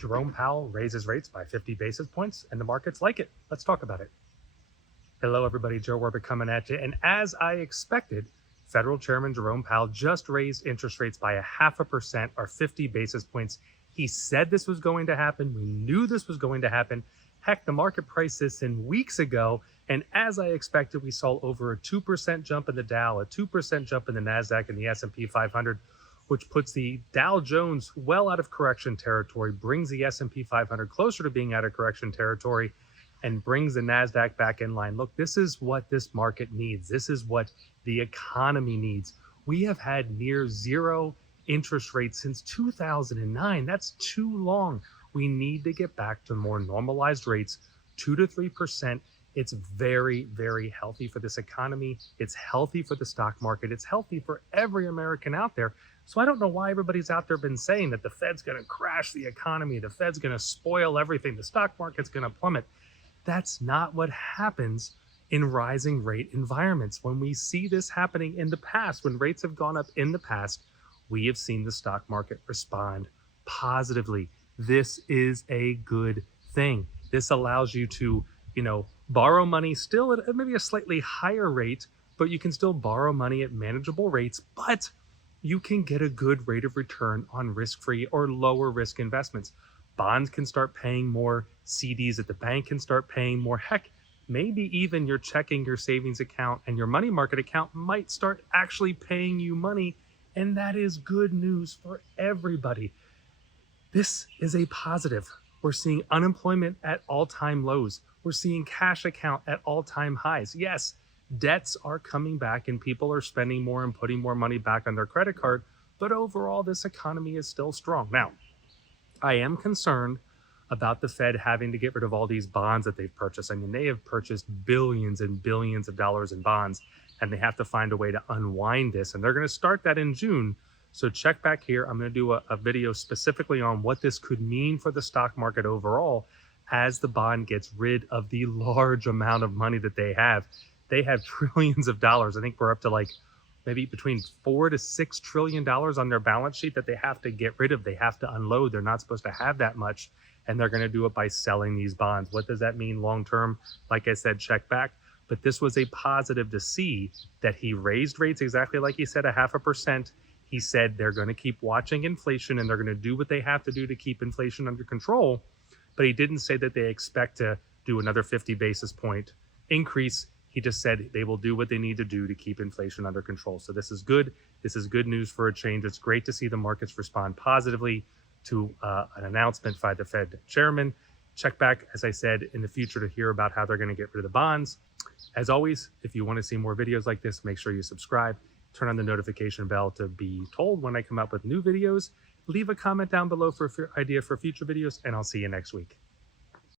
Jerome Powell raises rates by 50 basis points and the markets like it. Let's talk about it. Hello, everybody. Joe Werbert coming at you. And as I expected, Federal Chairman Jerome Powell just raised interest rates by 0.5% or 50 basis points. He said this was going to happen. We knew this was going to happen. Heck, the market priced this in weeks ago. And as I expected, we saw over a 2% jump in the Dow, a 2% jump in the NASDAQ and the S&P 500, which puts the Dow Jones well out of correction territory, brings the S&P 500 closer to being out of correction territory, and brings the NASDAQ back in line. Look, this is what this market needs. This is what the economy needs. We have had near zero interest rates since 2009. That's too long. We need to get back to more normalized rates, 2 to 3%. It's very, very healthy for this economy. It's healthy for the stock market. It's healthy for every American out there. So I don't know why everybody's out there been saying that the Fed's going to crash the economy. The Fed's going to spoil everything. The stock market's going to plummet. That's not what happens in rising rate environments. When we see this happening in the past, when rates have gone up in the past, we have seen the stock market respond positively. This is a good thing. This allows you to, borrow money still at maybe a slightly higher rate, but you can still borrow money at manageable rates, but you can get a good rate of return on risk-free or lower risk investments. Bonds can start paying more, CDs at the bank can start paying more. Heck, maybe even your checking, your savings account, and your money market account might start actually paying you money, and that is good news for everybody. This is a positive. We're seeing unemployment at all-time lows. We're seeing cash account at all-time highs. Yes, debts are coming back and people are spending more and putting more money back on their credit card, but overall, this economy is still strong. Now, I am concerned about the Fed having to get rid of all these bonds that they've purchased. I mean, they have purchased billions and billions of dollars in bonds, and they have to find a way to unwind this. And they're going to start that in June. So check back here. I'm going to do a video specifically on what this could mean for the stock market overall as the bond gets rid of the large amount of money that they have. They have trillions of dollars. I think we're up to like maybe between $4 to $6 trillion on their balance sheet that they have to get rid of. They have to unload. They're not supposed to have that much, and they're going to do it by selling these bonds. What does that mean long term? Like I said, check back. But this was a positive to see that he raised rates exactly like he said, 0.5%. He said they're going to keep watching inflation and they're going to do what they have to do to keep inflation under control. But he didn't say that they expect to do another 50 basis point increase. He just said they will do what they need to do to keep inflation under control. So this is good. This is good news for a change. It's great to see the markets respond positively to an announcement by the Fed chairman. Check back, as I said, in the future to hear about how they're going to get rid of the bonds. As always, if you want to see more videos like this, make sure you subscribe. Turn on the notification bell to be told when I come up with new videos. Leave a comment down below for an idea for future videos, and I'll see you next week.